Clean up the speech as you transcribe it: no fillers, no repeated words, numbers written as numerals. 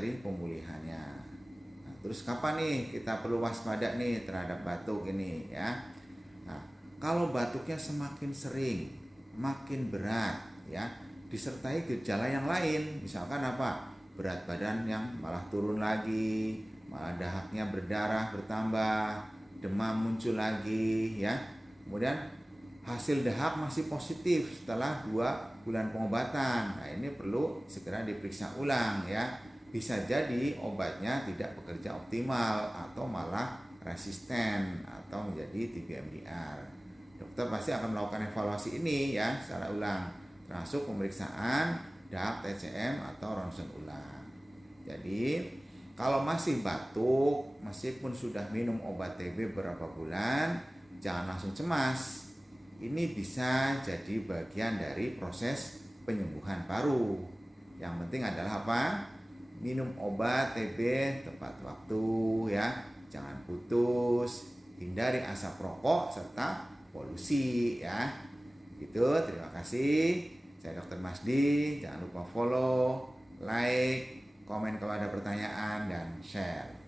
dari pemulihannya. Nah, terus kapan nih kita perlu waspada nih terhadap batuk ini ya? Nah, kalau batuknya semakin sering, makin berat ya, disertai gejala yang lain, misalkan apa? Berat badan yang malah turun lagi, malah dahaknya berdarah bertambah, demam muncul lagi ya. Kemudian hasil dahak masih positif setelah 2 bulan pengobatan. Nah, ini perlu segera diperiksa ulang ya. Bisa jadi obatnya tidak bekerja optimal atau malah resisten atau menjadi TB MDR. Dokter pasti akan melakukan evaluasi ini ya secara ulang, termasuk pemeriksaan dahak TCM atau ronsen ulang. Jadi kalau masih batuk, meskipun sudah minum obat TB beberapa bulan, jangan langsung cemas. Ini bisa jadi bagian dari proses penyembuhan paru. Yang penting adalah apa? Minum obat TB tepat waktu ya, jangan putus, hindari asap rokok serta polusi ya. Gitu, terima kasih. Saya Dr. Masdi, jangan lupa follow, like, komen kalau ada pertanyaan dan share.